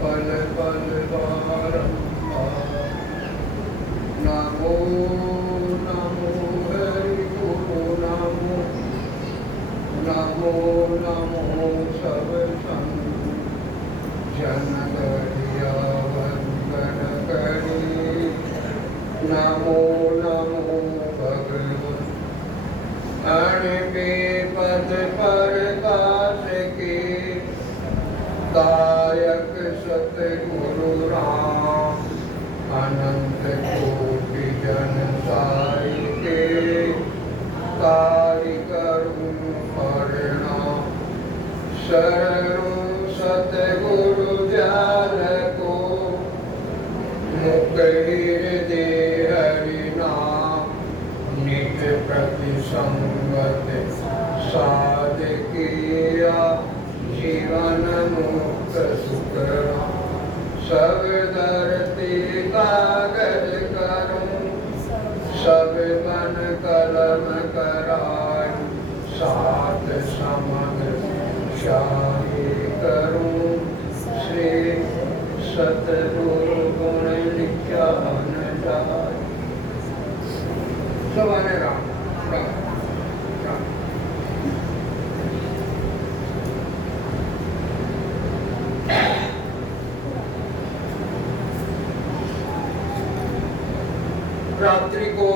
पल पल बारंबार। नमो नमो हरि गुरु नमो नमो नमो सब संत जन गरिया वंदन करी। नमो नमो भगवन् अणिपे पद प्रकाश के दायक सतगुरु राम। अनंत कोटि जन साई के कार्य करुण परिणाम। शरणु सतगुरु जाल को मुख हृदय हरि नाम। निज प्रति संगत साध किया जीवन मुक्त सुख राम। सब धरती कागज करूं सब बन कलम कराय। सात समग्र शाही करूं श्री सतगुरु गुण नित्यान जाय। सवाने राम राम राम। रात्रि को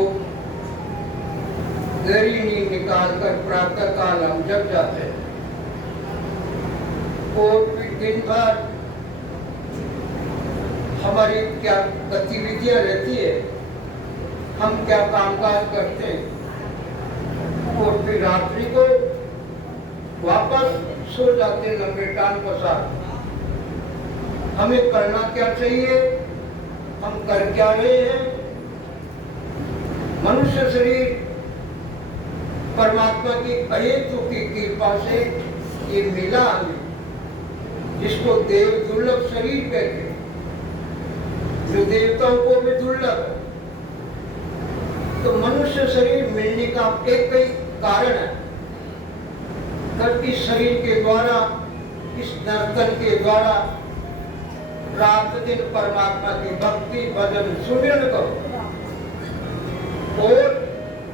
गहरी नींद निकालकर प्रातः काल हम जग जाते हैं और फिर दिन भर हमारी क्या गतिविधियां रहती है, हम क्या कामकाज करते हैं और फिर रात्रि को वापस सो जाते हैं लंबे टांग पसार। हमें करना क्या चाहिए, हम कर क्या रहे हैं। मनुष्य शरीर परमात्मा की अहेतु की कृपा से ये मिला हमें, जिसको देव दुर्लभ शरीर कहते हैं, जो देवताओं को भी दुर्लभ है। तो मनुष्य शरीर मिलने का एक ही कारण है, इस शरीर के द्वारा, इस नर्तन के द्वारा रात दिन परमात्मा की भक्ति भजन सुमिरन करो और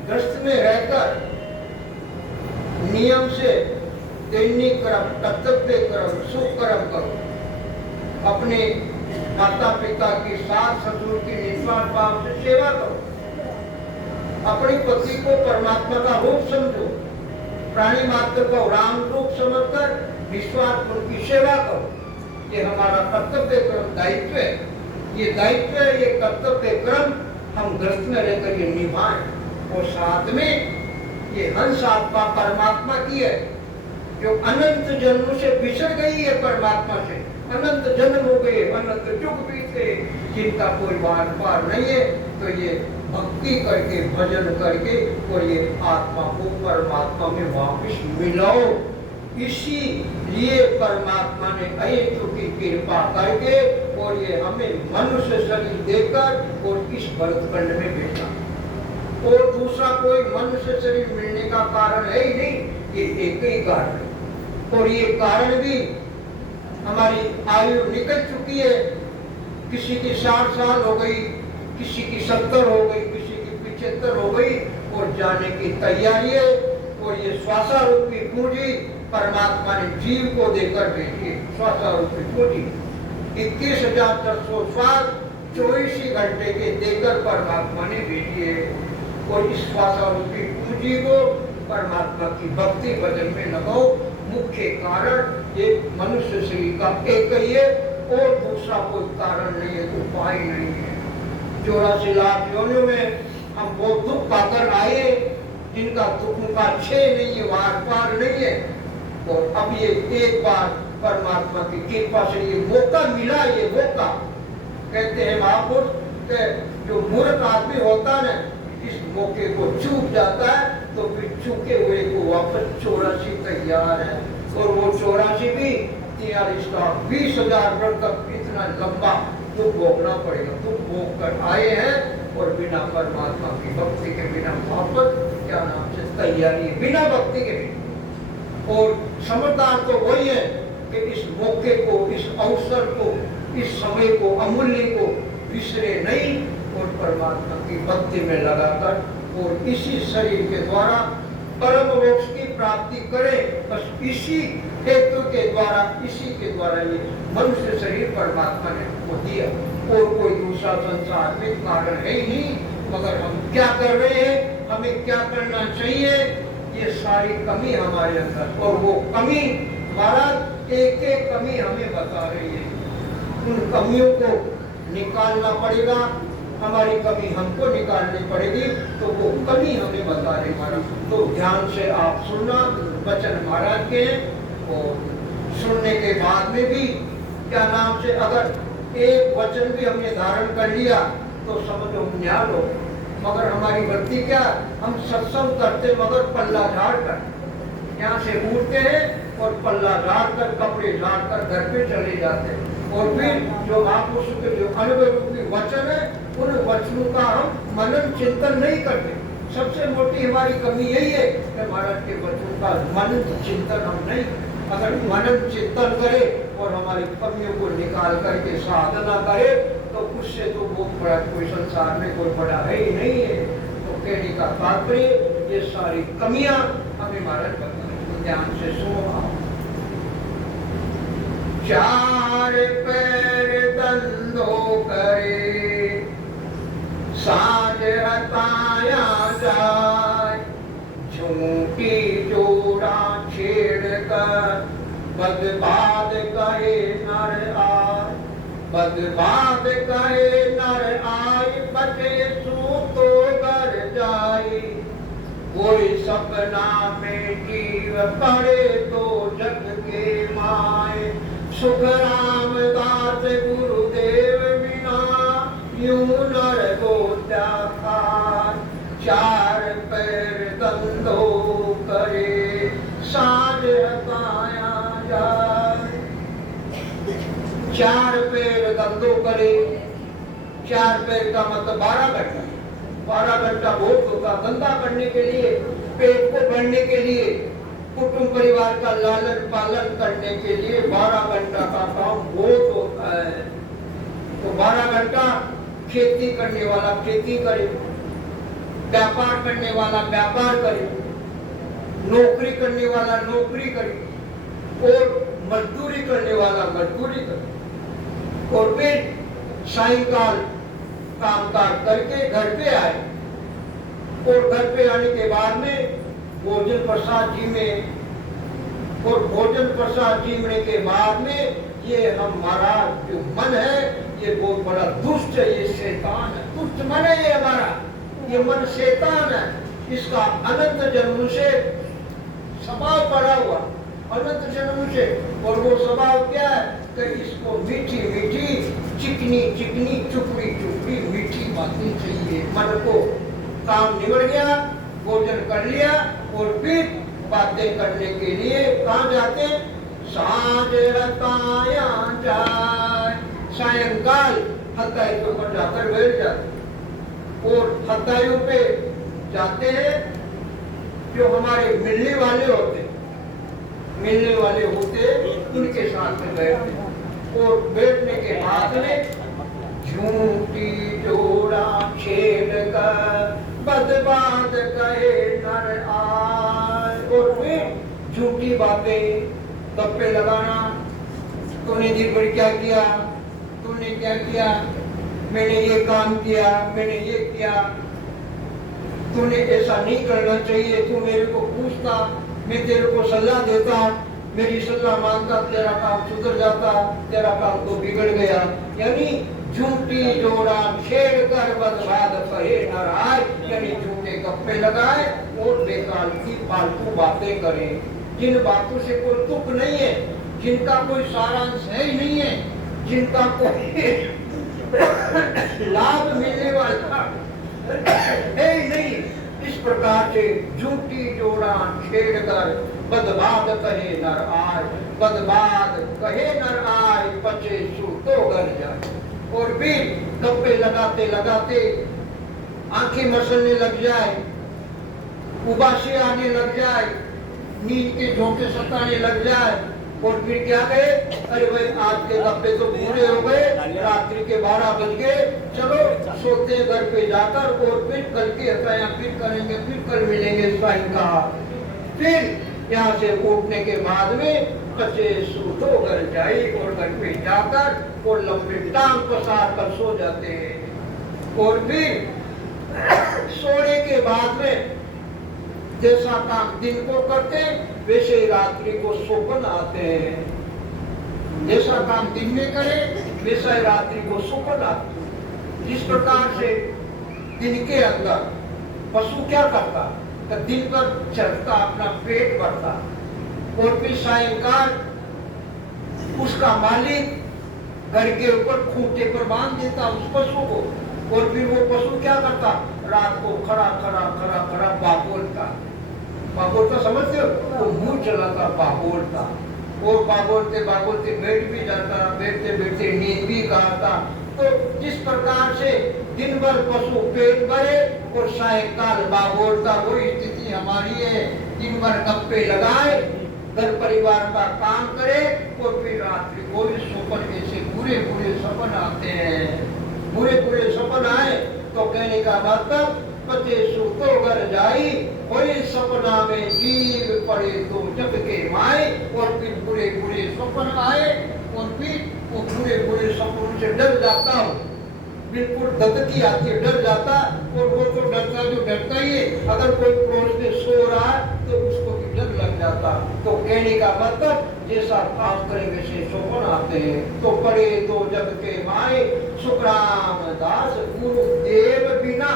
दृष्ट में रहकर नियम से दैनिक कर्म, कर्तव्य कर्म, सुख कर्म करो। अपने माता पिता की, सास ससुर की निस्वार्थ भाव से सेवा करो। अपने पति को परमात्मा का रूप समझो, प्राणी मात्र को राम रूप समझकर निस्वार्थ उनकी सेवा करो। ये हमारा कर्तव्य क्रम दायित्व है। ये दायित्व है, ये कर्तव्य क्रम हम ग्रस्त में रहकर ये निभाएं। और साथ में ये हंस आत्मा परमात्मा की है, जो अनंत जन्मों से बिछड़ गई है परमात्मा से। अनंत जन्म हो गए, अनंत युग बीते, जिनका कोई बार पार नहीं है। तो ये भक्ति करके, भजन करके और ये आत्मा को परमात्मा में वापस मिलाओ। इसी लिए परमात्मा ने अहेतु की कृपा करके और ये हमें मनुष्य शरीर देकर और इस भरतखंड में भेजा। और दूसरा कोई मनुष्य शरीर मिलने का कारण है ही नहीं, ये एक ही कारण है। और ये कारण भी हमारी आयु निकल चुकी है। किसी की 60 साल हो गई, किसी की 70 हो गई, किसी की 75 हो गई और जाने की तैयारी है। और ये श्वासारूपी पूंजी परमात्मा ने जीव को देकर भेजी है। श्वासारूपी पूंजी 21,400 श्वास 24 घंटे के देकर परमात्मा ने भेजी है। और इस श्वासारूपी पूंजी को परमात्मा की भक्ति भजन में लगाओ। मुख्य कारण ये मनुष्य शरीर का एक ही है और दूसरा कोई कारण नहीं है, उपाय नहीं है। 84 लाख योनियों में हम बहुत दुख पाकर आए, जिनका दुख का क्षय नहीं है, वार पार नहीं है। और अब ये एक बार परमात्मा की कृपा से ये मौका मिला। ये मौका कहते हैं महापुरुष के जो मूर्ख आदमी होता है ना, इस मौके को चूक जाता है तो फिर चूके हुए को वापस 84 तैयार है। और वो 84 भी 20,000 वर्ष तक इतना लंबा दुख भोगना पड़ेगा। दुख भोग कर आए हैं और बिना परमात्मा की भक्ति के, बिना वापस क्या नाम से तैयारी, बिना भक्ति के भी। और समझदार तो वही है कि इस मौके को, इस अवसर को इस समय को, अमूल्य को विसरे नहीं और परमात्मा की भक्ति में लगाकर और इसी शरीर के द्वारा परम मोक्ष की प्राप्ति करें। बस इसी हेतु के द्वारा, इसी के द्वारा ये मनुष्य शरीर परमात्मा ने को दिया और कोई दूसरा संसार में कारण है ही नहीं। मगर हम क्या कर रहे हैं, हमें क्या करना चाहिए, ये सारी कमी हमारे अंदर, और वो कमी महाराज एक एक कमी हमें बता रही है। उन कमियों को निकालना पड़ेगा, हमारी कमी हमको निकालनी पड़ेगी, तो वो कमी हमें बता रही महाराज। तो ध्यान से आप सुनना वचन महाराज के, और सुनने के बाद में भी क्या नाम से अगर एक वचन भी हमने धारण कर लिया तो समझो ज्ञान हो। मगर हमारी वृत्ति क्या, हम सत्संग करते मगर पल्ला झाड़ कर, यहाँ से उठते हैं और पल्ला झाड़ कर, कपड़े झाड़ कर घर पे चले जाते हैं, और फिर जो आप उसके जो अनुभव रूपी वचन है उन वचनों का हम मनन चिंतन नहीं करते। सबसे मोटी हमारी कमी यही है कि महाराज के वचनों का मनन चिंतन हम नहीं। अगर मनन चिंतन करे और हमारी कमियों को निकाल करके साधना करे तो उससे तो बहुत बड़ा कोई संसार में कोई बड़ा है ही नहीं है। तो कहने का तात्पर्य ये सारी कमियां हमें महाराज बताएं, ध्यान से सुनो। चार पैर दंडो करे साज हताया जाए, झूठी जोड़ा छेड़ कर बदबाद कहे नर आय, बदबाद कहे नर आय, बचे सू तो घर जाए, कोई सपना में जीव पड़े तो जग के माए, सुख राम दास गुरुदेव बिना यूं नर गोत्या खाए, चार पैर दंडो करे साज हताया जाए। चार पैर दंडो करे, चार पैर का मतलब 12 घंटा, 12 घंटा बहुत होता धंधा करने के लिए, पेट को भरने के लिए, कुटुंब परिवार का लालन पालन करने के लिए 12 घंटा का काम बहुत होता है। तो 12 घंटा खेती करने वाला खेती करे, व्यापार करने वाला व्यापार करे, नौकरी करने वाला नौकरी करे, और मजदूरी करने वाला मजदूरी करे, और फिर सायंकाल कामकाज करके घर पे आए, और घर पे आने के बाद में भोजन प्रसाद जी में, और भोजन प्रसाद जीवने के बाद में ये हमारा जो मन है ये बहुत बड़ा दुष्ट है, ये शैतान है, दुष्ट मन है ये हमारा, ये मन शैतान है। इसका अनंत जन्म से स्वभाव पड़ा हुआ, अनंत जन्म से, और वो स्वभाव क्या है कि इसको मीठी मीठी चिकनी चिकनी चुपड़ी चुपड़ी मीठी बातें चाहिए। मन को काम निबड़ गया, भोजन कर लिया, और फिर बातें करने के लिए कहाँ जाते, साँझ हताया जाए, सायंकाल हतायों पर जाकर बैठ जाते, और हतायों पे जाते हैं जो हमारे मिलने वाले होते, मिलने वाले होते उनके साथ में बैठते, और बैठने के बाद में झूठी जोड़ा छेड़ कर बदबाद कहे नर आय, और फिर झूठी बातें गप्पे लगाना, तूने दिन भर क्या किया, तूने क्या किया, मैंने ये काम किया, मैंने ये किया, तूने ऐसा नहीं करना चाहिए, तू मेरे को पूछता, मैं तेरे को सलाह देता, मेरी सलाह मानता, तेरा काम सुधर जाता, तेरा काम तो बिगड़ गया। यानी झूठी जोड़ा छेड़ कर बदबाद कहे नर आय, यानी झूठे गप्पे लगाए और बेकार की फालतू बातें करें, जिन बातों से कोई तुक नहीं है, जिनका कोई सारांश है ही नहीं है, जिनका कोई लाभ मिलने वाला है ही नहीं। इस प्रकार से झूठी जोड़ा छेड़ कर बदबाद कहे नर आय, बदबाद कहे नर आय, बचे सू तो घर जाए, और फिर गप्पे लगाते लगाते आंखें मसलने लग जाए, उबासी आने लग जाए, नींद के झोंके सताने लग जाए, और फिर क्या कहे, अरे भाई आज के गप्पे तो पूरे हो गए, रात्रि के 12 बज गए, चलो सोते हैं घर पे जाकर, और फिर कल की हत्याएं फिर करेंगे, फिर कल मिलेंगे सायंकाल। फिर यहाँ से उठने के बाद में बच्चे सूतो घर जाए और घर पे जाकर और लंबे टांग पसार कर सो जाते हैं। और फिर सोने के बाद में जैसा काम दिन को करते हैं वैसे ही रात्रि को सोपन आते हैं। जैसा काम दिन में करें वैसा ही रात्रि को सोपन आते हैं। जिस प्रकार से दिन के अंदर पशु क्या करता, तो दिन पर चलता, अपना पेट भरता, और फिर सायंकाल उसका मालिक घर के ऊपर खूंटे पर बांध देता उस पशु को, और फिर वो पशु क्या करता, रात को खड़ा खड़ा खड़ा खड़ा बागोलता। बागोलता समझते हो, वो मुंह चलाता बागोलता, और बागोलते बागोलते बैठ भी जाता, बैठते बैठते नींद भी गाता। तो जिस प्रकार से दिन भर पशु पेट भरे और सायंकाल बागोलता, वो स्थिति हमारी है। दिन भर गप्पे लगाए, घर परिवार का काम करे, और फिर रात्रि को भी सोपन ऐसे बुरे बुरे सपन आते हैं। बुरे बुरे सपन आए तो कहने का मतलब बच्चे सूतो घर जाई, कोई सपना में जीव पड़े तो जग के माए। और फिर बुरे बुरे सपन आए, और फिर वो बुरे बुरे सपनों से डर जाता हूँ, बिल्कुल गदती आती है, डर जाता। और वो तो डरता जो डरता ही है, अगर कोई पड़ोस में सो रहा है तो उसको भी डर लग जाता। तो कहने का मतलब जैसा काम करे वैसे सपन आते हैं। तो पड़े तो जग के माए, सुखराम दास गुरुदेव बिना,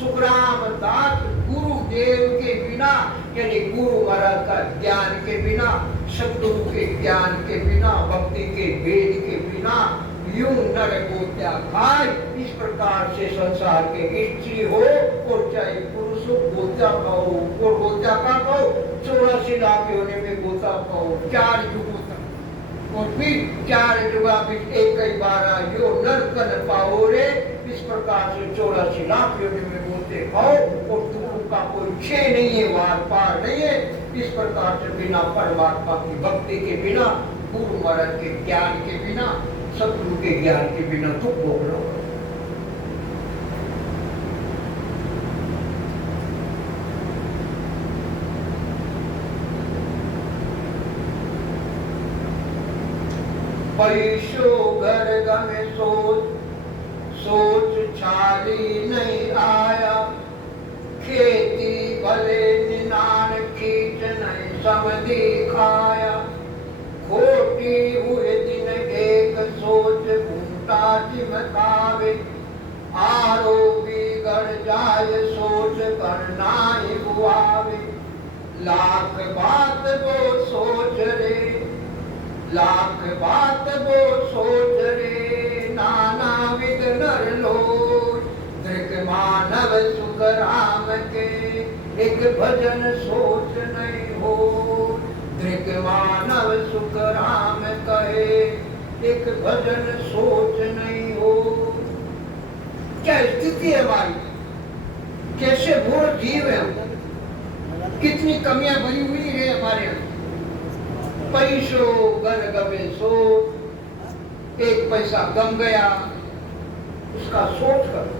सुखराम दास गुरुदेव के बिना, यानी गुरु महाराज का ज्ञान के बिना, सतगुरु के ज्ञान के बिना, भक्ति के वेद के बिना यूं नर गोत्या खाए। इस प्रकार से संसार के स्त्री हो और चाहे पुरुष हो, गोत्या कहो, और गोत्या का कहो 84 लाख होने में गोता कहो, 4 युगों तक, और फिर 4 युगा बीच एक कई बार यो नरकन पाओ रे। इस प्रकार से 84 लाख योनि में गोते खाओ, और दुखों का कोई क्षय नहीं है, वार पार नहीं है। इस प्रकार से बिना परमात्मा की भक्ति के बिना, गुरु महाराज के ज्ञान के बिना, सतगुरु के ज्ञान के बिना दुख भोग लो। पैसो घर गमे सोच, सोच छाली नहीं आया, खेती भले निनान खींच नहीं सब दिखाया। खोटी हुए दिन एक सोच घूमता चिमकावे, आरो बिगड़ जाए सोच करना ही बुआवे। लाख बात वो सोच रे, लाख बात वो सोच रे, नाना विध नर लोच। दृक मानव सुख राम के, एक भजन सोच नहीं हो। दृक मानव सुख राम कहे, एक भजन सोच नहीं हो। क्या स्थिति है हमारी, कैसे भूल जीव है, कितनी कमियां भरी हुई है हमारे अंदर। पैसो घर गवे सो, एक पैसा गम गया, उसका सोच कर।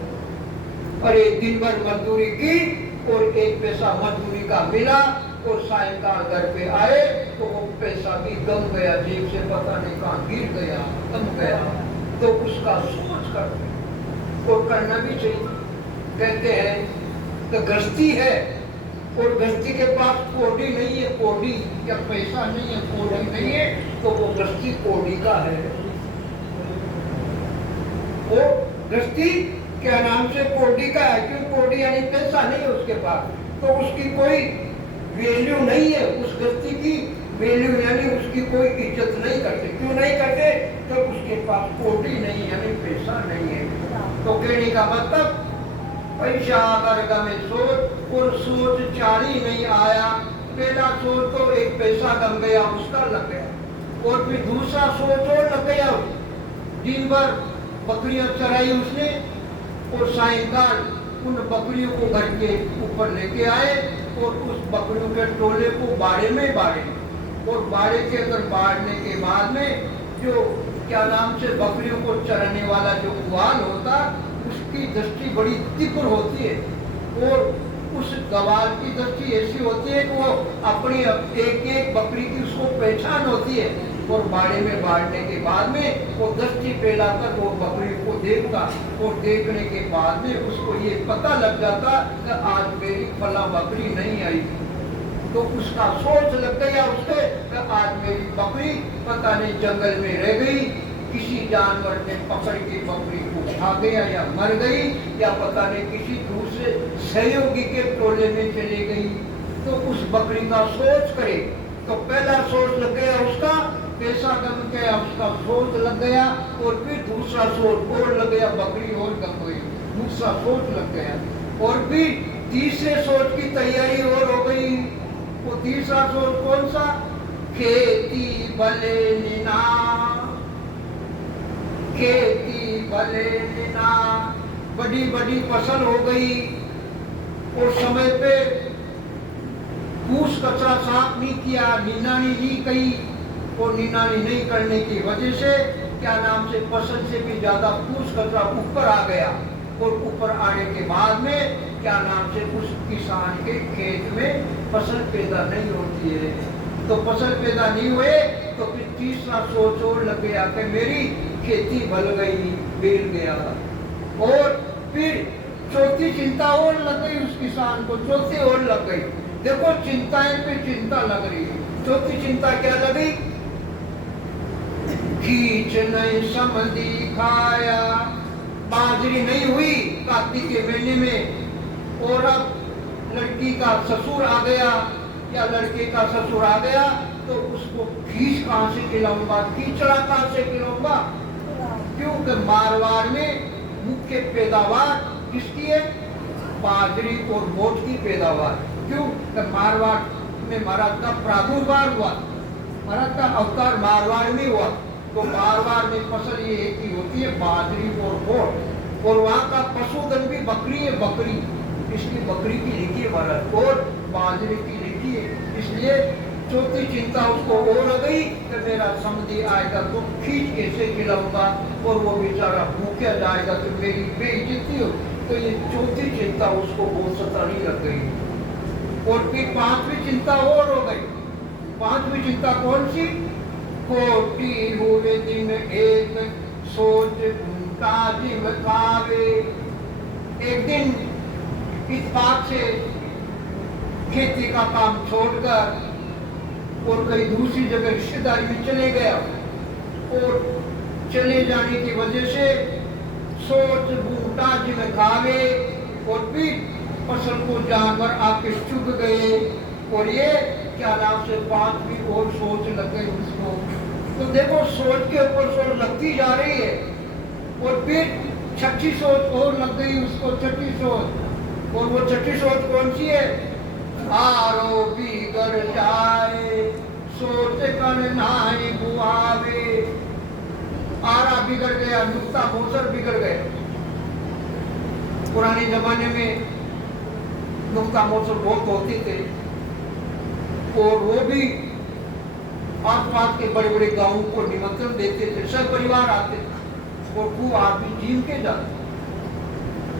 अरे दिन भर मजदूरी की और एक पैसा मजदूरी का मिला, और सायंकाल घर पे आए तो वो पैसा भी गम गया, जेब से पता नहीं कहाँ गिर गया, गम गया। तो उसका सोच कर और करना भी चाहिए। कहते हैं तो गृहस्थी है, और गृहस्थी के पास कोडी नहीं है, कोडी या पैसा नहीं है, कोडी नहीं है, तो वो गृहस्थी कोडी का है। वो गृहस्थी क्या नाम से कोडी का है, क्यों कोडी यानी पैसा नहीं है उसके पास, तो उसकी कोई वैल्यू नहीं है। उस गृहस्थी की वैल्यू यानी उसकी कोई इज्जत नहीं करते। क्यों नहीं करते, तो उसके पास कोडी नहीं यानी पैसा नहीं है। तो कहने का मतलब पैसा अगर में सोच, और सोच चाली नहीं आया। पहला सोच तो एक पैसा गम गया, उसका लग गया, और फिर दूसरा सोच और लग गया। दिन भर बकरियां चराई उसने, और सायंकाल उन बकरियों को घर के ऊपर लेके आए, और उस बकरियों के टोले को बाड़े में बाड़े, और बाड़े के अंदर बाड़ने के बाद में जो क्या नाम से बकरियों को चराने वाला जो ग्वाल होता, उसकी दृष्टि बड़ी तीव्र होती है और उस गवाल की दृष्टि ऐसी होती है कि वो अपनी एक एक बकरी की उसको पहचान होती है और बाड़े में बांटने के बाद में वो दृष्टि फैलाकर वो बकरी को देखता और देखने के बाद में उसको ये पता लग जाता कि आज मेरी फला बकरी नहीं आई, तो उसका सोच लग गया उसके कि आज मेरी बकरी पता नहीं जंगल में रह गई, किसी जानवर ने पकड़ के बकरी को खा गया या मर गई, या पता नहीं किसी दूसरे सहयोगी के टोले में चली गई। तो उस बकरी का सोच करे तो पहला सोच लग गया उसका, पैसा गम गया उसका सोच लग गया, और फिर दूसरा सोच और लग गया, बकरी और गम गई, दूसरा सोच लग गया, और फिर तीसरे सोच की तैयारी और हो गई। वो तीसरा सोच कौन सा? खेती भले निना, खेती भले निना, बड़ी बड़ी फसल हो गई और समय पे फूस कचरा साफ नहीं किया, निनानी नहीं कही, और निनानी नहीं करने की वजह से क्या नाम से फसल से भी ज्यादा फूस कचरा ऊपर आ गया, और ऊपर आने के बाद में क्या नाम से उस किसान के खेत में फसल पैदा नहीं होती है। तो फसल पैदा नहीं हुए तो फिर तीसरा सोच और लग गया कि मेरी खेती भल गई, बेल गया, और फिर चौथी चिंता और लग गई उस किसान को, चौथी और लग गई। देखो चिंताएं पे चिंता लग रही है। चौथी चिंता क्या लगी? खींच नहीं समझी खाया, बाजरी नहीं हुई कार्तिक के महीने में, और अब लड़की का ससुर आ गया या लड़के का ससुर आ गया, तो उसको खींच कहां से खिलाऊंगा, कीचड़ा कहां से खिलाऊंगा? क्योंकि मारवाड़ में मुख्य पैदावार किसकी है? बाजरी और मोठ की पैदावार। क्यों? मारवाड़ में महाराज का प्रादुर्भाव हुआ, महाराज का अवतार मारवाड़ में हुआ, तो मारवाड़ में फसल ये एक ही होती है, बाजरी और मोठ, और वहाँ का पशुधन भी बकरी है, बकरी, इसकी बकरी की लिखी है महाराज, और बाजरे की लिखी है। इसलिए चौथी चिंता उसको और हो गई कि मेरा समधी आएगा तो खींच कैसे खिलाऊंगा, और वो बेचारा भूखा जाएगा तो मेरी बेइज्जती हो। तो ये चौथी चिंता उसको बहुत सताने लग गई। और फिर पांचवी चिंता और हो गई। पांचवी चिंता कौन सी? कोटि हुए दिन एक सोच ताजिम खावे। एक दिन इस बात से खेती का काम छोड़कर और कहीं दूसरी जगह रिश्तेदारी में चले गया, और चले जाने की वजह से सोच बूटा जिमें खावे, और फिर फसल को जानवर आके चुग गए, और ये क्या नाम से पांचवी और सोच लग गई उसको। तो देखो सोच के ऊपर सोच लगती जा रही है, और फिर छठी सोच और लग गई उसको, छठी सोच। और वो छठी सोच कौन सी है? आरो बिगड़ जाए सोच कर नाई बुआवे। आरा बिगड़ गया, नुक्ता मोसर बिगड़ गए। पुराने जमाने में नुक्ता मोसर बहुत होते थे, और वो भी आसपास के बड़े बड़े गांवों को निमंत्रण देते थे, सब परिवार आते थे, और खूब आदमी जीम के जाते।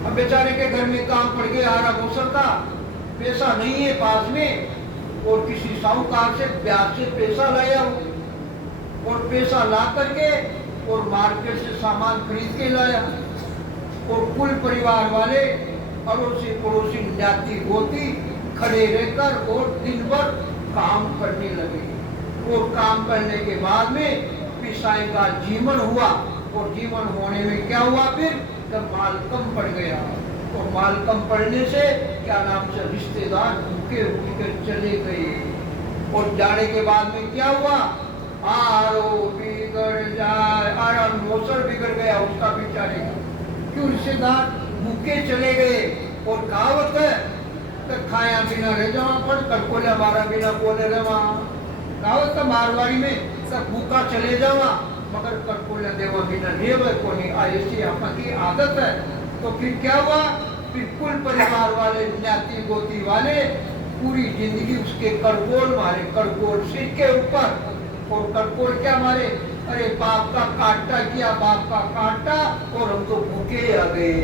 अब बेचारे के घर में काम पड़ गया, आरा मोसर का पैसा नहीं है पास में, और किसी साहूकार से ब्याज से पैसा लाया, और पैसा ला करके और मार्केट से सामान खरीद के लाया, और कुल परिवार वाले अड़ोसी पड़ोसी ज्ञाति गोती खड़े रहकर और दिन भर काम करने लगे। और काम करने के बाद में फिर सायंकाल जीवन हुआ, और जीवन होने में क्या हुआ? फिर जब माल कम पड़ गया, और माल कम पड़ने से क्या नाम से रिश्तेदार भूखे होकर चले गए, और जाने के बाद में क्या हुआ? आरो बिगड़ जाए, आरा मोसर बिगड़ गया उसका बेचारे का। क्यों? रिश्तेदार भूखे चले गए, और कहावत है तो खाया बिना रह जावा पर कड़कोला मारा बिना बोले रवा। कहावत है मारवाड़ी में, सब भूखा चले जावा मगर कड़कोला देवा बिना रेवे कोनी, ऐसी आपकी आदत है। तो फिर क्या हुआ? फिर कुल परिवार वाले ज्ञाति गोती वाले पूरी जिंदगी उसके कड़कोल मारे, कड़कोल सिर के ऊपर, और कड़कोल क्या मारे? अरे बाप का काटा किया, बाप का काटा और हम तो भूखे आ गए।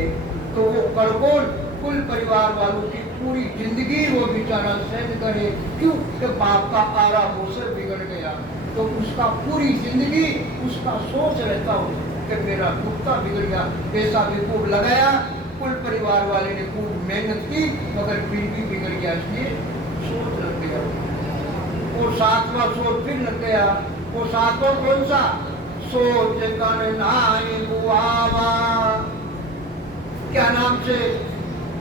तो वो कड़बोल कुल परिवार वालों की पूरी जिंदगी वो बेचारा सहन करे, क्यों कि बाप का आरा मोसर बिगड़ गया। तो उसका पूरी जिंदगी उसका सोच रहता हो कि मेरा कुत्ता बिगड़ गया। पैसा भी खूब लगाया, कुल परिवार वाले ने खूब मेहनत की, मगर फिर भी बिगड़ गया, इसलिए सोच लग गया। वो सातवां सोच फिर लग गया। वो सातवां कौन सा? सोच कर नाई बुआवा। क्या नाम से?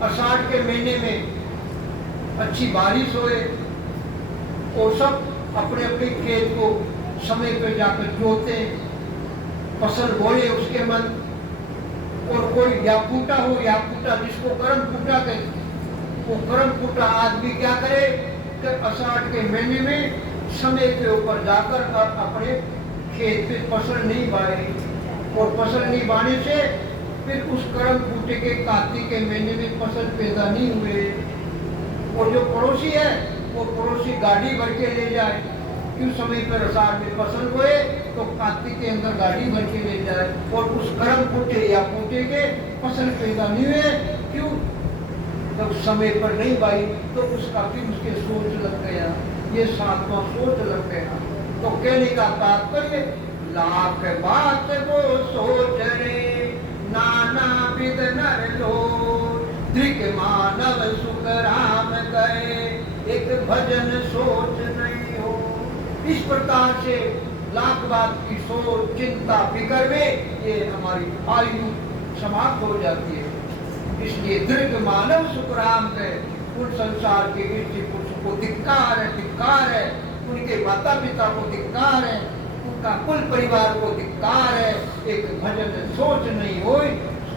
आषाढ़ के महीने में अच्छी बारिश होए और सब अपने अपने खेत को समय पे जाकर जोते, फसल बोए उसके मन। और कोई याकूटा हो, याकूटा जिसको करम फूटा कहते, वो करम फूटा आदमी क्या करे कि आषाढ़ के महीने में समय के ऊपर जाकर अपने खेत पे फसल नहीं बाए, और फसल नहीं बाने से फिर उस करम फूटे के कार्तिक के महीने में फसल पैदा नहीं हुए। और जो पड़ोसी है वो पड़ोसी गाड़ी भर के ले जाए, क्यों समय पर आषाढ़ में फसल बोए तो कार्तिक के अंदर गाड़ी भर के ले जाए, और उस करम फूटे या फूटे के फसल पैदा नहीं हुए, क्यों? जब समय पर नहीं बाई तो उसका फिर उसके सोच लग गया, ये सातवां सोच लग गया। तो कहने का तात्पर्य, लाख बात वो सोच रे नाना विध नर लोग, दृक मानव सुख राम गए, एक भजन सोच नहीं हो। इस प्रकार से लाख बात की सोच, चिंता, फिक्र में ये हमारी आयु समाप्त हो जाती है। इसलिए दृढ़ मानव सुख राम गए। उन संसार के स्त्री पुरुष को धिक्कार है, धिक्कार है, उनके माता पिता को धिक्कार है, उनका कुल परिवार को धिक्कार है। एक भजन सोच नहीं होई,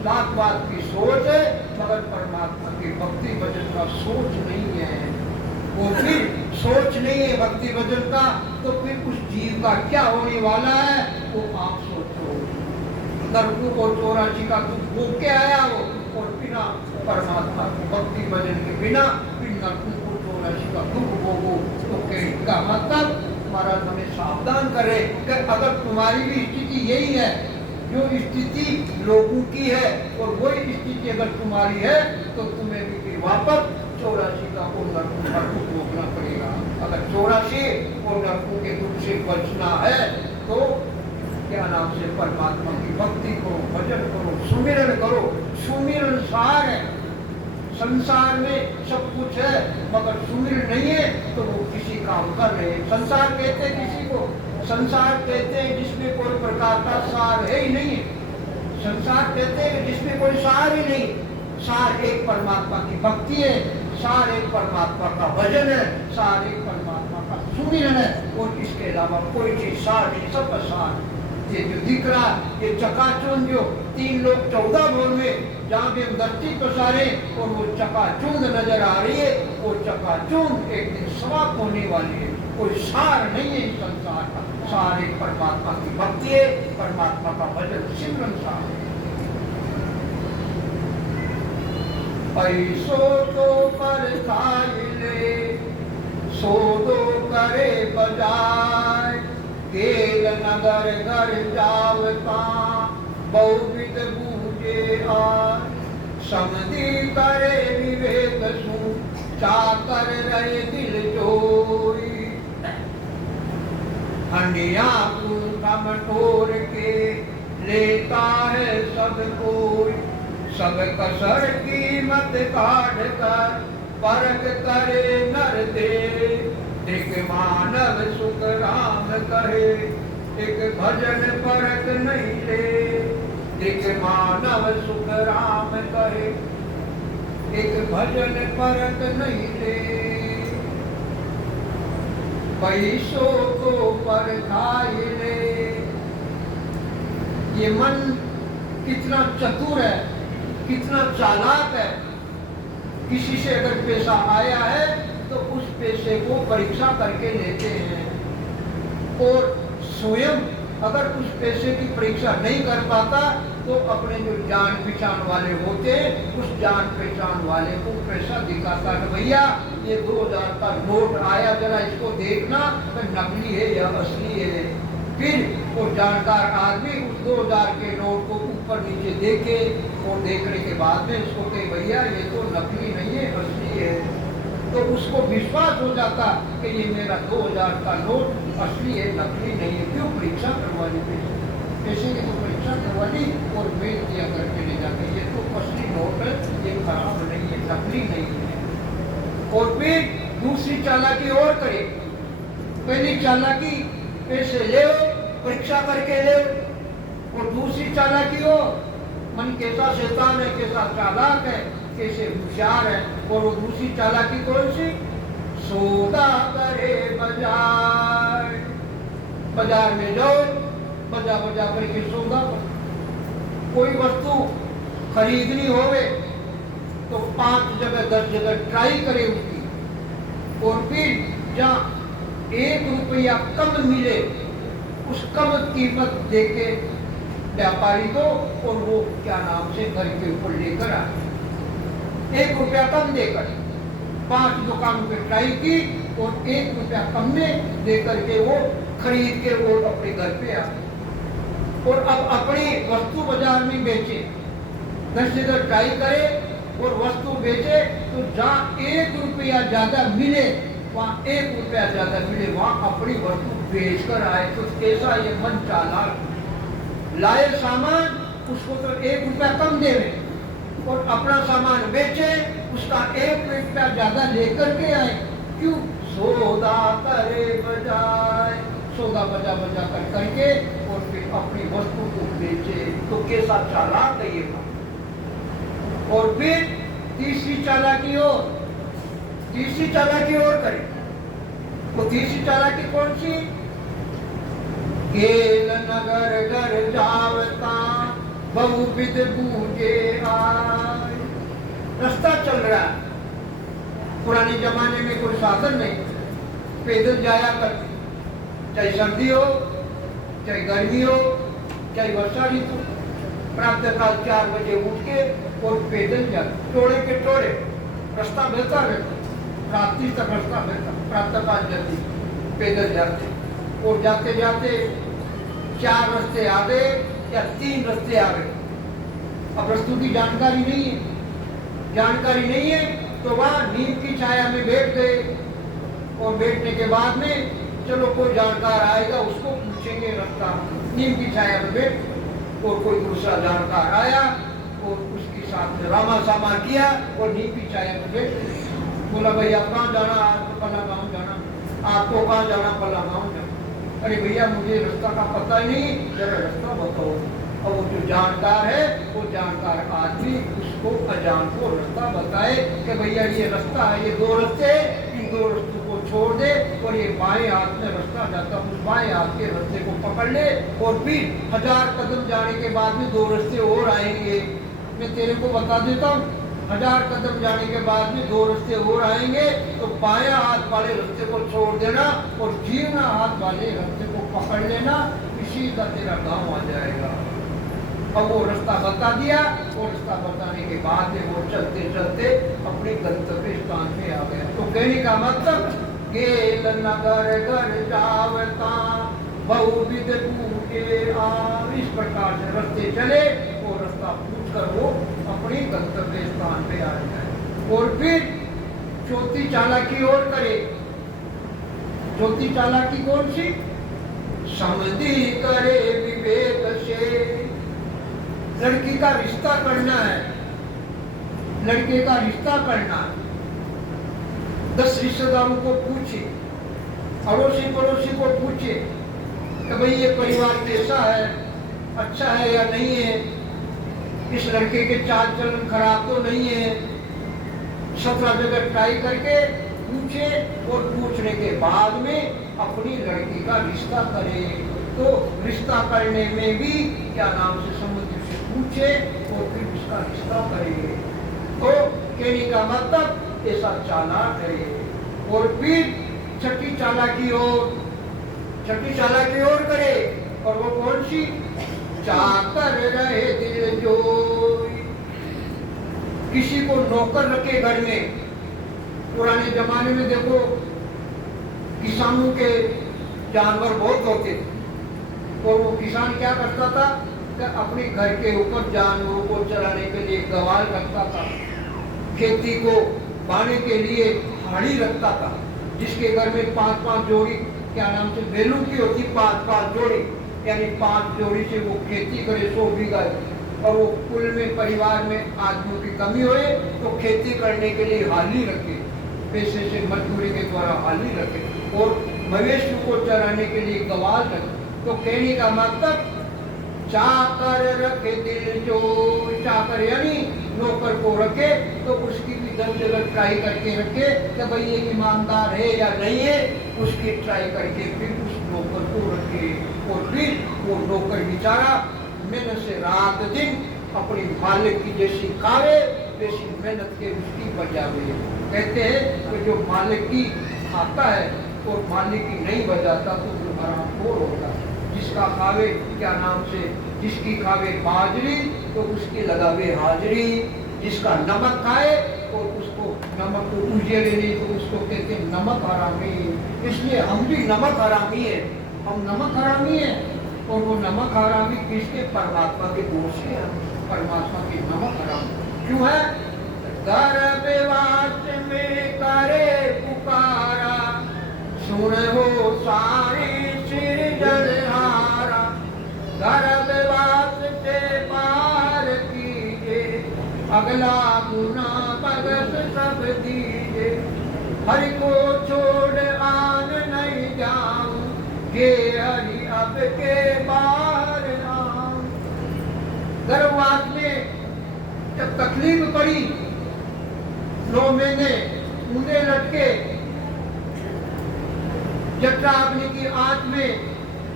लाख बात की सोच है, मगर परमात्मा की भक्ति भजन का सोच नहीं है। वो फिर सोच नहीं है भक्ति भजन का, तो फिर उस जीव का क्या होने वाला है वो आप सोचो। नरकू और 84 का दुख भोग के आया वो, और बिना परमात्मा भक्ति भजन के बिना फिर नरकू और 84 का दुख भोगो। तो क्या मतलब? महाराज हमें सावधान करे कि अगर तुम्हारी भी स्थिति यही है, जो स्थिति लोगों की है, और वही स्थिति अगर तुम्हारी है, तो तुम्हें भी फिर वापस 84 का नरकू भोगना पड़ेगा। अगर 84 और नरकू के दुख से बचना है तो क्या नाम से परमात्मा की भक्ति करो, भजन करो, सुमिरन करो। सुमिरन सार है। संसार में सब कुछ है, मगर सुमिरन नहीं है तो वो किसी काम कर रहे हैं। संसार कहते हैं किसी को, संसार कहते हैं जिसमें कोई प्रकार का सार है ही नहीं है। संसार कहते हैं जिसमें कोई सार ही नहीं। सार एक परमात्मा की भक्ति है, सार एक परमात्मा का भजन है, सार एक परमात्मा का सुमिरन है, और इसके अलावा कोई चीज सार नहीं, सब सार। ये जो दिख रहा, ये चकाचौंध जो 3 लोग 14 भोर में जहाँ भी हम दृष्टि पसारे और वो चकाचौंध नजर आ रही है, वो चकाचौंध एक दिन समाप्त होने वाली है। कोई सार नहीं है इस संसार का। सार एक परमात्मा की भक्ति है, परमात्मा का भजन सिमरन सार। ऐसो तो पर ले, सो दो करे बजाय, केल नगर घर जावता, बहुविध बूझे आय, समधि करे विवेक सु, चाकर रहे दिल जोई, हंडिया कम ठोर के लेता है सब कोई, सब कसर कीमत काढ़ कर परख करे नर दे, एक मानव सुख राम कहे, एक भजन परख नहीं ले, एक मानव सुख राम कहे, एक भजन परख नहीं ले। पैसों को परखाए ले। ये मन कितना चतुर है, कितना चालाक है। किसी से अगर पैसा आया है तो उस पैसे को परीक्षा करके लेते हैं, और स्वयं अगर उस पैसे की परीक्षा नहीं कर पाता तो अपने जो जान पहचान वाले होते उस जान पहचान वाले को पैसा दिखाता है, भैया ये 2000 का नोट आया, जरा इसको देखना तो नकली है या असली है। फिर वो जानकार आदमी उस 2000 के नोट को ऊपर नीचे देखे और देखने के बाद में उसको कहे भैया ये तो नकली नहीं है असली है, तो उसको विश्वास हो जाता कि ये मेरा 2000 का नोट असली है नकली नहीं है। क्यों? परीक्षा करवानी पैसे की तो परीक्षा करवानी और बेच दिया करके ले जाते, ये तो असली नोट है, ये खराब नहीं है नकली नहीं है। और फिर दूसरी चालाकी और करे। पहली चालाकी पैसे ले परीक्षा करके ले, और दूसरी चालाकी हो मन कैसा शैतान है, कैसा चालाक है, कैसे होशियार है। और वो दूसरी चालाकी कौन सी? सौदा करे बाजार, बाजार में जाओ बजा बजा करके सौदा करो। कोई वस्तु खरीदनी होवे तो 5 जगह 10 जगह ट्राई करे उसकी, और फिर जहाँ 1 रुपया कम मिले उस कम कीमत देके व्यापारी को, और वो क्या नाम से घर के ऊपर लेकर आए 1 रुपया कम देकर। 5 दुकानों पे ट्राई की और 1 रुपया कम में देकर के वो खरीद के वो अपने घर पे आए, और अब अपनी वस्तु बाजार में बेचे। 10 जगह ट्राई करे और वस्तु बेचे, तो जहाँ 1 रुपया ज्यादा मिले वहाँ 1 रुपया ज्यादा मिले वहाँ अपनी वस्तु बेच कर आए। तो कैसा ये मन चालाक, लाए सामान उसको तो 1 रुपया कम देवे और अपना सामान बेचे उसका 1 रुपया ज्यादा लेकर के आए। क्यों? सौदा करे बजाय, सौदा बजा बजा कर करके और फिर अपनी वस्तु को बेचे। तो कैसा चालाक है ये काम। और फिर तीसरी चालाकी और करे। तो तीसरी चालाकी कौन सी? गेल नगर घर जावता बहुविध बूझे आए। रास्ता चल रहा है, पुराने जमाने में कोई साधन नहीं, पैदल जाया करते, चाहे सर्दी हो चाहे गर्मी हो चाहे वर्षा ऋतु। प्रातः काल 4 बजे उठ के और पैदल जाते, टोड़े के टोड़े रास्ता बहता रहता, रात्रि तक रास्ता बहता। प्रातः काल जल्दी पैदल जाते और जाते जाते 4 रास्ते आ गए या 3 रास्ते आ गए। अब रास्तों की जानकारी नहीं है तो वहाँ नीम की छाया में बैठ गए, और बैठने के बाद में चलो कोई जानकार आएगा उसको पूछेंगे रास्ता। नीम की छाया में बैठ, और कोई दूसरा जानकार आया और उसके साथ में रामा सामा किया और नीम की छाया में बैठ बोला भाई आप कहाँ जाना? आपको पला गाँव जाना। आपको कहाँ जाना? पला गाँव जाना। अरे भैया मुझे रास्ता का पता ही नहीं, जरा रास्ता बताओ। और वो जो जानकार है वो जानकार आदमी उसको अजान को रास्ता बताए कि भैया ये रास्ता है, ये 2 रास्ते, इन 2 रास्तों को छोड़ दे और ये बाएं हाथ में रास्ता जाता, उस बाएं हाथ के रास्ते को पकड़ ले, और फिर 1000 कदम जाने के बाद में 2 रास्ते और आएंगे। मैं तेरे को बता देता हूँ, 1000 कदम जाने के बाद में 2 रास्ते और आएंगे, तो बाएं हाथ वाले रास्ते को छोड़ देना और जीवना हाथ वाले रास्ते को पकड़ लेना, इसी का तेरा गाँव आ जाएगा। अब वो रास्ता बता दिया, और रास्ता बताने के बाद में वो चलते चलते अपने गंतव्य स्थान पे आ गया। तो कहने का मतलब गेल नगर घर जावता बहुविध बूझे आए। इस प्रकार से रास्ते चले और रास्ता पूछ कर वो अपने गंतव्य स्थान पे आ जाए। और फिर चौथी चालाकी और करे। चौथी चालाकी कौन सी? समझी करे विवेक से। लड़की का रिश्ता करना है, लड़के का रिश्ता करना है। 10 रिश्तेदारों को पूछे, अड़ोसी पड़ोसी को पूछे कि भाई ये परिवार कैसा है, अच्छा है या नहीं है, इस लड़के के चाल चलन खराब तो नहीं है। 17 जगह ट्राई करके पूछे, और पूछने के बाद में अपनी लड़की का रिश्ता करे। तो रिश्ता करने में भी क्या नाम से समुद्र से पूछे और फिर उसका रिश्ता करेंगे। तो कहने का मतलब ऐसा चालाक है। और फिर छठी चालाकी और करे, और वो कौन सी? चाकर रहे दिल जो। किसी को नौकर रखे घर में। पुराने जमाने में देखो किसानों के जानवर बहुत होते थे, और वो किसान क्या करता था कि अपने घर के ऊपर जानवरों को चराने के लिए गवाल रखता था, खेती को बाने के लिए हाड़ी रखता था, जिसके घर में 5-5 जोड़ी क्या नाम से बैलों की होती, 5-5 जोड़ी, यानी 5 जोड़ी से वो खेती करे 100 बीघा। और वो कुल में परिवार में आदमियों की कमी होए तो खेती करने के लिए हाली रखे, पैसे से मजदूरी के द्वारा हाली रखे, और मवेशियों को चराने के लिए गवाल रखे। तो कहने का मतलब चाकर रखे दिल जो, चाकर यानी नौकर को रखे तो उसकी भी 10 जगह ट्राई करके रखे कि भाई ये ईमानदार है या नहीं है, उसकी ट्राई करके फिर उस नौकर को रखे। और फिर वो नौकर बेचारा मेहनत से रात दिन अपनी मालिक की जैसी खावे वैसी मेहनत के उसकी बजावे। कहते हैं कि जो मालिक की खाता है और मालिक की नहीं बजाता तो वो हरामखोर होता है। जिसका खावे क्या नाम से, जिसकी खावे बाजरी तो उसकी लगावे हाजरी, जिसका नमक खाए और उसको नमक को उजेड़े नहीं तो उसको कहते हैं नमक हरामी। इसलिए हम भी नमक हरामी है, हम नमक हरामी है। और वो नमक हरामी किसके? परमात्मा के दोष है। परमात्मा के नमक हरामी क्यों है? गर्भवास में करे पुकारा, सुन हो सारी सिरजनहारा, गर्भवास से पार कीजिए, अगला गुना बगस सब दीजिए, हरि को छोड़ आन नहीं जाऊं, ये हरि अब के बाहर आऊं। गर्भवास में जब तकलीफ पड़ी, 9 महीने ऊँधे लटके, जटा अग्नि की आंच में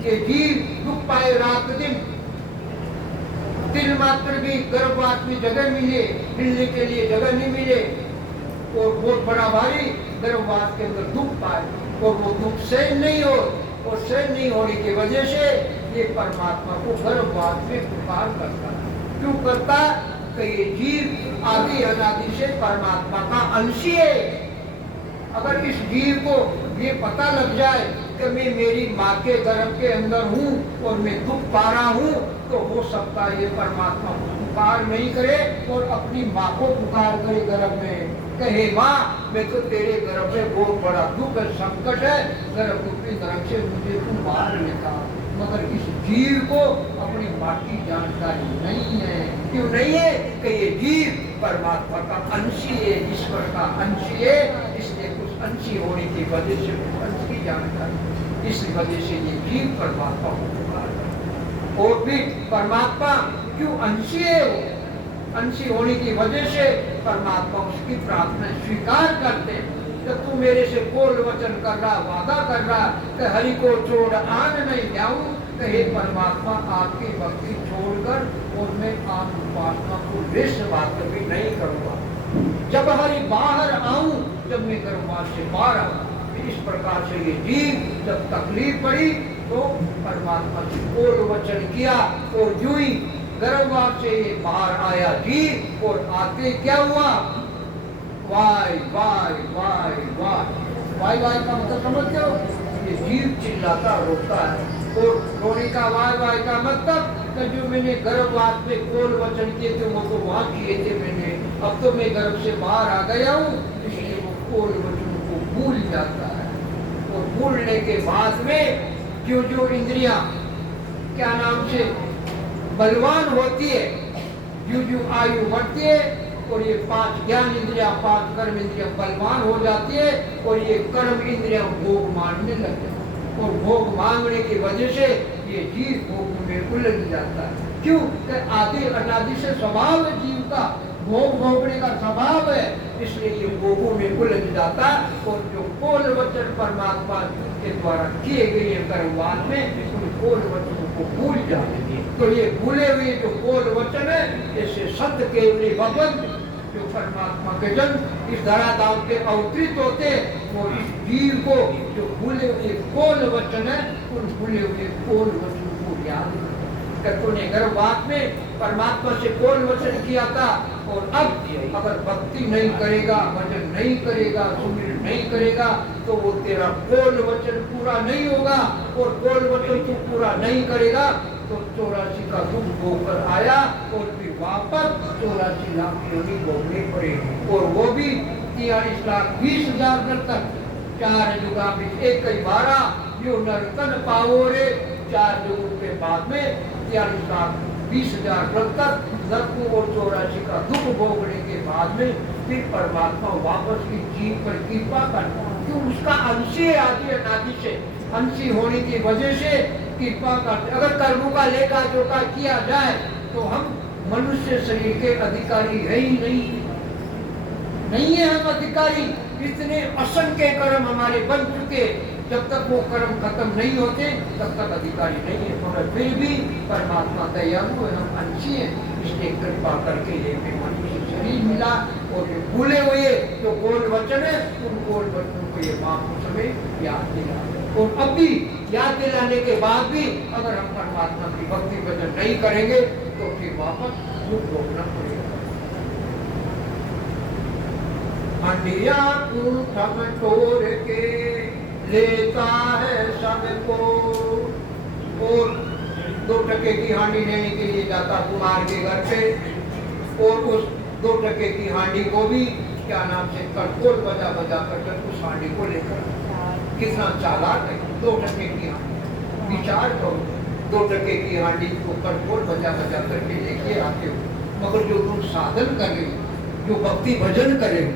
ये जीव दुख पाए रात दिन, तिल मात्र भी गर्भवास में जगह मिले, मिलने के लिए जगह नहीं मिले, और बहुत बड़ा भारी गर्भवास के अंदर दुख पाए, और वो दुख सहन नहीं हो, और सहन नहीं होने की वजह से ये परमात्मा को गर्भवास में पुकार करता है। क्यों करता? कि ये जीव आदि अनादि से परमात्मा का अंश है। अगर इस जीव को ये पता लग जाए कि मैं मेरी माँ के गर्भ के अंदर हूँ और मैं दुख पा रहा हूँ, तो हो सकता है ये परमात्मा को पुकार नहीं करे और अपनी माँ को पुकार करे गर्भ में, कहे माँ मैं तो तेरे गर्भ में बहुत बड़ा दुख है, संकट है, गर्भ रूपी नरक से मुझे तू बाहर लेता। मगर इस जीव को अपनी माँ की जानकारी नहीं है। क्यों नहीं है? कि ये जीव परमात्मा का अंशी है, ईश्वर का अंशी है, इसलिए उस अंशी होने की वजह से अंश की जानकारी, इस वजह से ये जीव परमात्मा को पुकारता है। और भी परमात्मा क्यों अंशी है? वो अंशी होने की वजह से परमात्मा उसकी प्रार्थना स्वीकार करते हैं। तो तू मेरे से बोल वचन कर रहा, वादा कर रहा कि हरि को छोड़ आन नहीं जाऊं, कि हे परमात्मा आपकी भक्ति छोड़कर और मैं आप उपासना को विश्व बात भी नहीं करूंगा। जब हरि बाहर आऊं, जब मैं गर्भवास से बाहर आऊं। इस प्रकार से ये जीव जब तकलीफ पड़ी तो परमात्मा से बोल वचन किया, और यूं ही गर्भवास से ये बाहर आया जीव, और आते क्या हुआ? वाय वाय वाय वाय वाय वाय का मतलब समझते हो? ये जीव चिल्लाता रोता है, और रोने का वाय वाय का मतलब कि जो मैंने गर्भवास में बोल वचन किए थे वो तो वहाँ किए थे मैंने, अब तो मैं गर्भ से बाहर आ गया हूँ, इसलिए वो बोल वचन को भूल जाता है। और भूलने के बाद में जो जो इंद्रियां क्या नाम से बलवान होती है, जो जो आयु बढ़ती है, और ये 5 ज्ञान इंद्रियां, 5 कर्म इंद्रियां बलवान हो जाती है, और ये कर्म इंद्रियां भोग मांगने लगते हैं, और भोग मांगने की वजह से ये जीव भोग में उलझ जाता है। क्यों? कि आदि अनादि से स्वभाव है जीव का, भोग भोगने का स्वभाव है, इसलिए ये भोगों में उलझ जाता है। और जो बोल वचन परमात्मा के द्वारा किए गए कर्मवाद में उन बोल वचनों को भूल जाते हैं। तो ये भूले हुए जो बोल वचन है, ऐसे सत्य केवली भगवत जो परमात्मा के जन इस धराधाम के अवतरित होते, वो इस जीव को जो भूले हुए बोल वचन है, उन भूले हुए बोल वचन को याद तूने गर्भवास में परमात्मा से बोल वचन किया था, और अब अगर भक्ति नहीं करेगा, भजन नहीं करेगा, सुमिरन नहीं करेगा, तो वो तेरा बोल वचन पूरा नहीं होगा, और बोल वचन तू पूरा नहीं करेगा तो 84 का दुख होकर आया और फिर वापस 84 लाख योनि भोगनी पड़ेगी, और वो भी 43,20,000 तक। 4 युगा में 1 यो नर्तन पाओ रे, 4 युगों के बाद में 43,20,000 तक नरक और 84 का दुख भोगने के बाद में फिर परमात्मा वापस की जीव पर कृपा करता है, क्यों? उसका अंशी है, आदि अनादि से अंशी होने की वजह से कृपा करते। अगर कर्मों का लेखा जोखा किया जाए तो हम मनुष्य शरीर के अधिकारी है ही नहीं है हम अधिकारी। इतने असंख्य कर्म हमारे बन चुके, जब तक वो कर्म खत्म नहीं होते तब तक अधिकारी नहीं है। मगर फिर भी परमात्मा दयालु है, हम अंशी हैं, इसलिए कृपा करके ये मनुष्य शरीर मिला। और ये भूले हुए जो बोल वचन है, उन बोल वचनों को ये महापुरुष हमें याद दिला, और अब भी याद दिलाने के बाद भी अगर हम परमात्मा की भक्ति भजन नहीं करेंगे तो फिर वापस दुख भोगना पड़ेगा। हंडिया थम तोड़ के लेता है सबको, और 2 टके की हांडी लेने के लिए जाता कुमार के घर पे, और उस 2 टके की हांडी को भी क्या नाम से कटोर बजा बजा कर उस हांडी को लेकर, कितना चालाक है। 2 टके की हांडी, विचार करो, 2 टके की हांडी को कटोर बजा बजा करके लेके आते हो। मगर जो तुम साधन कर रहे हो, जो भक्ति भजन करे हो,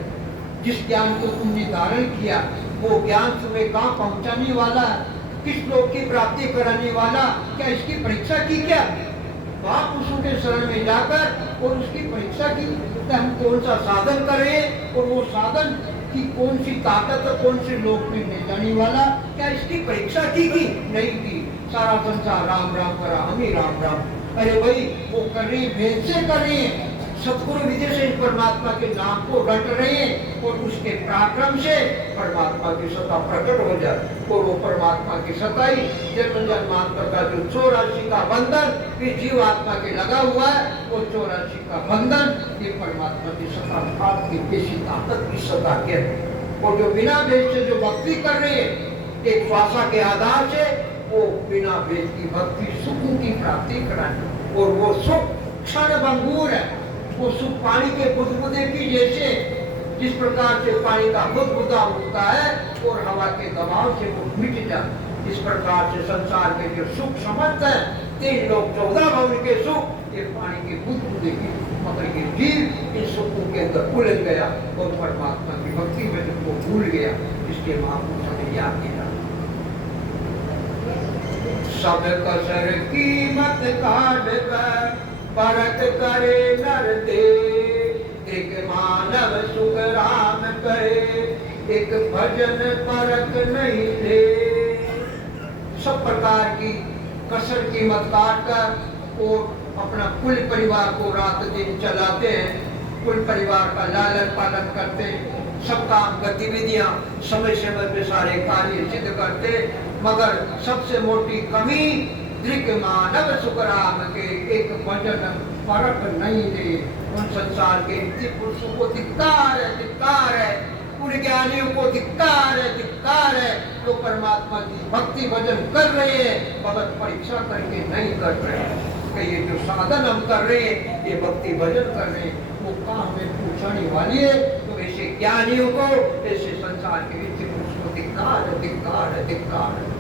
जिस ज्ञान को तुमने धारण किया, वो ज्ञान तुम्हें कहाँ पहुंचाने वाला है, किस लोक की प्राप्ति कराने वाला, क्या इसकी परीक्षा की? क्या महापुरुषों के शरण में जाकर और उसकी परीक्षा की, हम कौन सा साधन कर रहे हैं, और वो साधन की कौन सी ताकत, कौन से लोक में ले जाने वाला, क्या इसकी परीक्षा की? नहीं की। सारा संसार राम राम करा, हम ही राम राम। अरे भाई, वो कर रहे हैं, भेद से कर रहे हैं, सतगुरु विजय से परमात्मा के नाम को रट रहे हैं, और उसके पराक्रम से परमात्मा की सत्ता प्रकट हो जाए। और वो परमात्मा की सत्ताई जन्म जन्मांतर का जो 84 का बंधन इस जीव आत्मा के लगा हुआ है, वो 84 का बंधन ये परमात्मा की सत्ता, आपकी किसी ताकत की सत्ता के है। और जो बिना भेद से जो भक्ति कर रहे हैं, एक श्वासा के आधार से, वो बिना भेद की भक्ति सुख की प्राप्ति कराए, और वो सुख क्षण भंगुर है। वो सुख पानी के बुदबुदे की जैसे, जिस प्रकार से पानी का बुदबुदा उठता है और हवा के दबाव से वो मिट जाता, इस प्रकार से संसार के जो सुख समझते हैं 3 लोग 14 भवन के सुख, ये पानी के बुदबुदे की, मगर ये जीव इन सुखों के अंदर उलझ गया और परमात्मा की भक्ति में को भूल गया। इसके महापुरुषों ने याद दिया, सब कसर कीमत काट कर परत करे नर दे, एक मानव सुख राम कहे, एक भजन परत नहीं दे। सब प्रकार की कसर कीमत काट कर और अपना कुल परिवार को रात दिन चलाते हैं, कुल परिवार का लालन पालन करते हैं, सब काम गतिविधियां समय समय पे सारे कार्य सिद्ध करते, मगर सबसे मोटी कमी दृक मानव सुख राम के, एक भजन परख नहीं दे। उन संसार के पुरुषों को धिक्कार है, धिक्कार है, उन ज्ञानियों को धिक्कार है, धिक्कार है, तो परमात्मा की भक्ति भजन कर रहे हैं मगर परीक्षा करके नहीं कर रहे हैं कि ये जो साधन हम कर रहे हैं, ये भक्ति भजन कर रहे हैं, वो कहाँ हमें पूछने वाली है। तो ऐसे ज्ञानियों को, ऐसे संसार के पुरुष को धिक्कार है, धिक्कार है, धिक्कार है।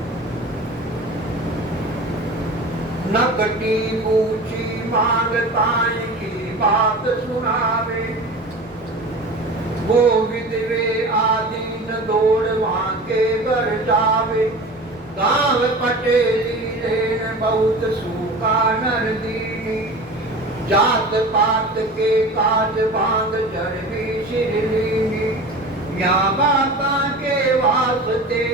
नकटी पूछी मांगताई की बात सुनावे, वो विधवे आदीन दौड़ वहां के घर जावे, गांव पटेली लेन बहुत सूखा नर दीनी, जात पात के काज भांग जर भी सिरलीनी, या बाबा के वास्ते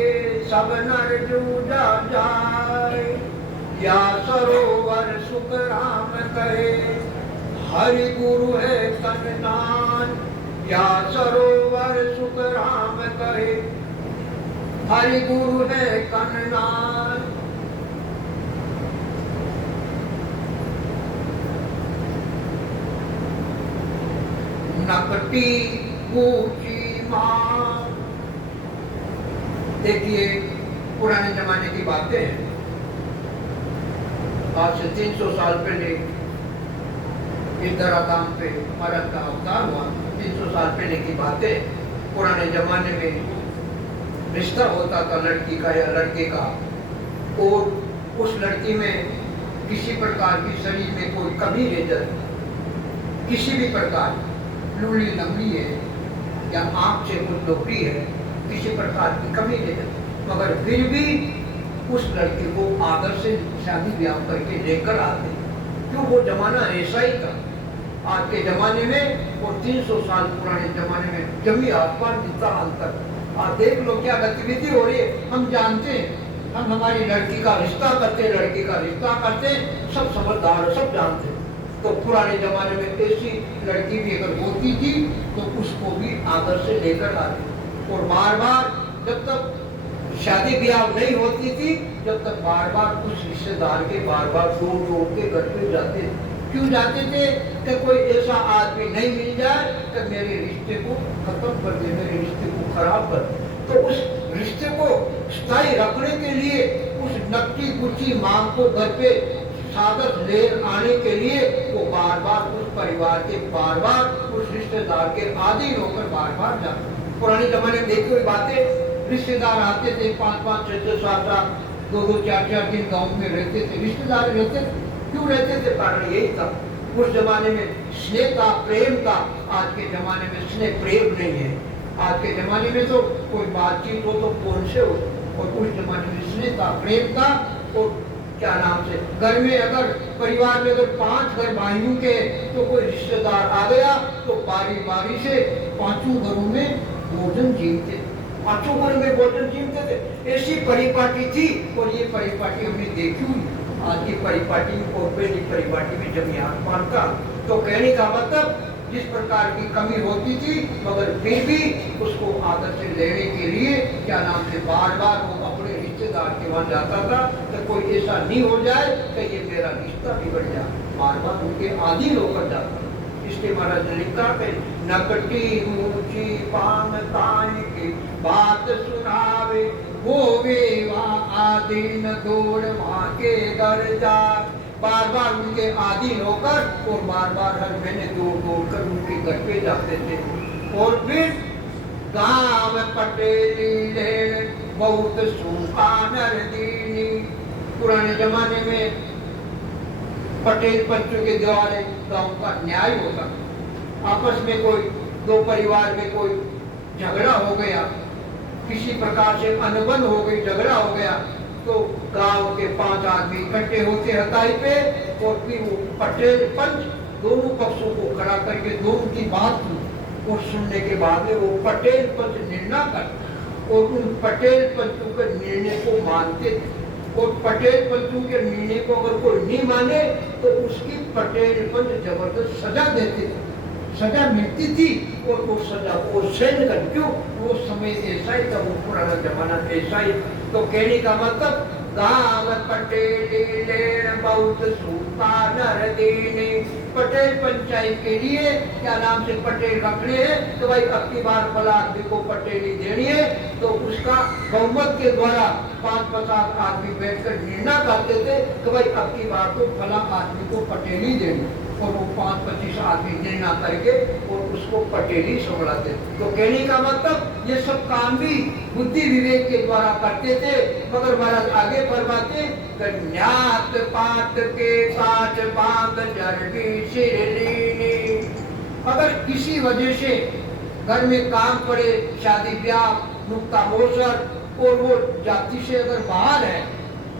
सब नर जूझा जाए, या सरोवर सुख राम कहे, हरि गुरु है कन्नान, या सरोवर सुख राम कहे, हरि गुरु है कन्नान। नकटी ऊंची मां देखिए, पुराने जमाने की बातें हैं। आज से 300 साल पहले इस धराधाम पे हमारा का अवतार हुआ। 300 साल पहले की बातें। पुराने जमाने में रिश्ता होता था लड़की का या लड़के का, और उस लड़की में किसी प्रकार की शरीर में कोई कमी रह जाती, किसी भी प्रकार, लूली लंबी है या आँख से कुछ दोपड़ी है, किसी प्रकार की कमी रह जाती, मगर फिर भी उस लड़के को आदर से शादी ब्याह करके लेकर आते। क्यों? वो जमाना ऐसा ही था। आज के जमाने में और 300 साल पुराने जमाने में जमी आसमान जितना अंतर। आप देख लो क्या गतिविधि हो रही है। हम जानते हैं, हम हमारी लड़की का रिश्ता करते, लड़के का रिश्ता करते, सब समझदार, सब जानते हैं। तो पुराने जमाने में ऐसी लड़की भी अगर होती थी तो उसको भी आदर से लेकर आते, और बार बार जब तक शादी ब्याह नहीं होती थी, जब तक बार बार उस रिश्तेदार के बार बार दौड़ के घर पे जाते। क्यों जाते थे? कि कोई ऐसा आदमी नहीं मिल जाए कि मेरे रिश्ते को खत्म कर दे, मेरे रिश्ते को खराब कर दे। तो उस रिश्ते को स्थायी रखने के लिए उस नकदी गुच्ची मांग को घर पे सादर ले आने के लिए वो बार बार उस परिवार के बार बार उस रिश्तेदार के आदि होकर बार बार जाते। पुराने जमाने में देखी हुई बातें, रिश्तेदार आते थे 5-5, 6-6, 7-7, 2-2, 4-4 दिन गांव में रहते थे। रिश्तेदार रहते थे, क्यों रहते थे? कारण यही था, उस जमाने में स्नेह था, प्रेम था। आज के जमाने में स्नेह प्रेम नहीं है। आज के जमाने में तो कोई बातचीत हो तो फोन से हो, और उस जमाने में स्नेह था, प्रेम था। और क्या नाम से घर में अगर परिवार में अगर 5 घर भाइयों के तो कोई रिश्तेदार आ गया तो बारी बारी से 5 घरों में भोजन जीवते, 5 घरों में भोजन जीवते थे। ऐसी परिपाटी थी। और ये परिपाटी हमने देखी हुई। आज की परिपाटी और पहली परिपाटी में जब यहाँ पाता, तो कहने का मतलब जिस प्रकार की कमी होती थी, मगर फिर भी उसको आदर से लेने के लिए क्या नाम से बार बार वो अपने रिश्तेदार के वहां जाता था कि कोई ऐसा नहीं हो जाए कि ये मेरा रिश्ता बिगड़ जाए। बार बार उनके आदि होकर जाता था। इसके महाराज ने लिखा कि नकटी ऊंची पान तान की बात सुनावे, वो वे वहाँ आदि न दौड़ वहाँ के दर जा। बार बार उनके आदि होकर और बार बार हर महीने दौड़ कर उनके घर पे जाते थे। और फिर गाँव पटेली ले बहुत सूखा नर दीनी। पुराने जमाने में पटेल पंचों के द्वारा गांव का न्याय होता। आपस में कोई 2 परिवार में कोई झगड़ा हो गया, किसी प्रकार से अनबन हो गई, झगड़ा हो गया, तो गांव के 5 आदमी इकट्ठे होते हताई पे, और फिर वो पटेल पंच दोनों पक्षों को खड़ा करके दोनों की बात सुनी, और सुनने के बाद में वो पटेल पंच निर्णय कर, और उन पटेल पंचों के निर्णय को मानते थे। और पटेल पंचों के निर्णय को अगर कोई नहीं माने तो उसकी पटेल पंच जबरदस्त सजा देते थे। सजा मिलती थी और वो सजा को सहन कर, क्यों? वो समय ऐसा ही था, वो पुराना जमाना ऐसा ही। तो कहने का मतलब गाँव पटेल बहुत सूखा नर देने। पटेल पंचायत के लिए क्या नाम से पटेल रखने हैं तो भाई अब की बार फला आदमी को पटेली देनी है, तो उसका बहुमत के द्वारा 5-50 आदमी बैठकर निर्णय करते थे कि भाई अब की बार तो फला आदमी को पटेली देनी, और वो 5-25 आदमी निर्णय करके और उसको पटेली संभालते। तो कहने का मतलब ये सब काम भी बुद्धि विवेक के द्वारा करते थे। मगर महाराज आगे फरमाते कन्यात पात के काट बांध जरबी सिरलीनी। अगर किसी वजह से घर में काम पड़े, शादी ब्याह, नुक्ता मोसर, और वो जाति से अगर बाहर है,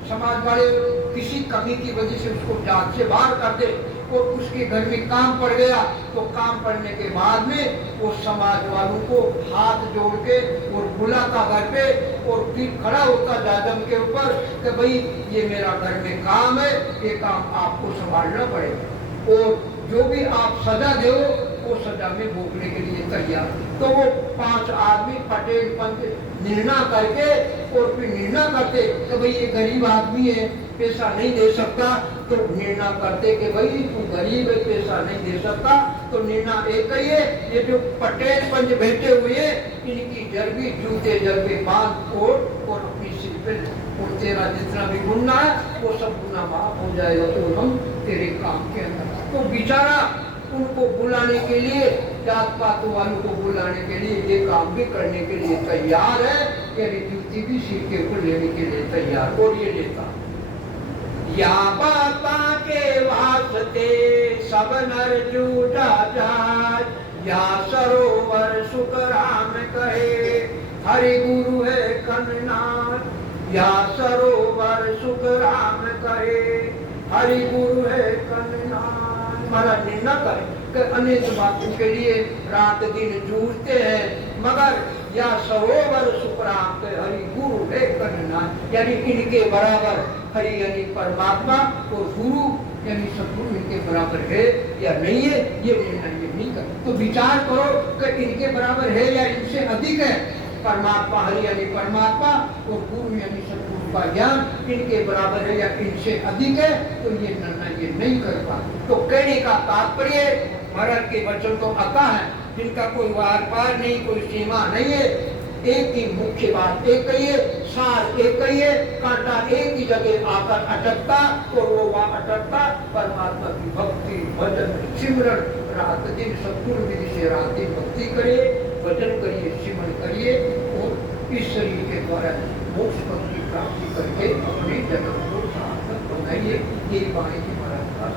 समाज वाले किसी कमी की वजह से उसको जात से बाहर कर दे, और उसके घर में काम पड़ गया, तो काम पड़ने के बाद में वो समाज वालों को हाथ जोड़ के और बुलाता घर पे, और फिर खड़ा होता जादम के ऊपर कि भाई ये मेरा घर में काम है, ये काम आपको संभालना पड़ेगा, और जो भी आप सजा दो वो सजा में भोगने के लिए तैयार। तो वो 5 आदमी पटेल पंच निर्णय करके और फिर निर्णय करते कि भाई ये गरीब आदमी है, पैसा नहीं दे सकता, तो निर्णय करते कि भाई तू गरीब है, पैसा ऐसा नहीं दे सकता। तो निर्णय एक ही है, ये जो पटेल पंच बैठे हुए हैं, इनकी जरबी जूते जरबे बांध और अपनी सिर पे, और तेरा जितना भी गुना है वो सब गुना माफ हो जाएगा, तो हम तेरे काम के अंदर। तो बेचारा उनको बुलाने के लिए, जात पात वालों को बुलाने के लिए, ये काम भी करने के लिए तैयार है, यानी जूती भी सिर के ऊपर लेने के लिए तैयार। और ये लेता या बाबा के वास्ते सब नर जूझा जाए, या सरोवर सुख राम कहे हरि गुरु है कन्नाथ, या सरोवर सुख राम कहे हरि गुरु है कन्नाथ। महाराज ने न करे कि अनेक बातों के लिए रात दिन जूझते हैं, मगर या सरोवर सुख राम के हरि गुरु है कन्नाथ, यानी इनके बराबर हरि यानी परमात्मा और गुरु यानी सदगुरु इनके बराबर है या नहीं है, ये निर्णय नहीं कर। तो विचार करो कि इनके बराबर है या इनसे अधिक है। परमात्मा हरि यानी परमात्मा और गुरु यानी सदगुरु का ज्ञान इनके बराबर है या इनसे अधिक है, तो ये निर्णय ये नहीं कर पाते। तो कहने का तात्पर्य महाराज के वचन तो आता है, जिनका कोई वार पार नहीं, कोई सीमा नहीं है। एक ही मुख्य बात एक ही है, सार एक ही है, कांटा एक ही जगह आकर अटकता और वो वहाँ अटकता परमात्मा की भक्ति भजन सिमरन रात दिन सदगुरु विधि से रात दिन भक्ति करिए, भजन करिए, सिमरन करिए और इस शरीर के द्वारा मोक्ष पद की प्राप्ति करके अपने जन्म को सार्थक बनाइए। ये वाणी की महाराज का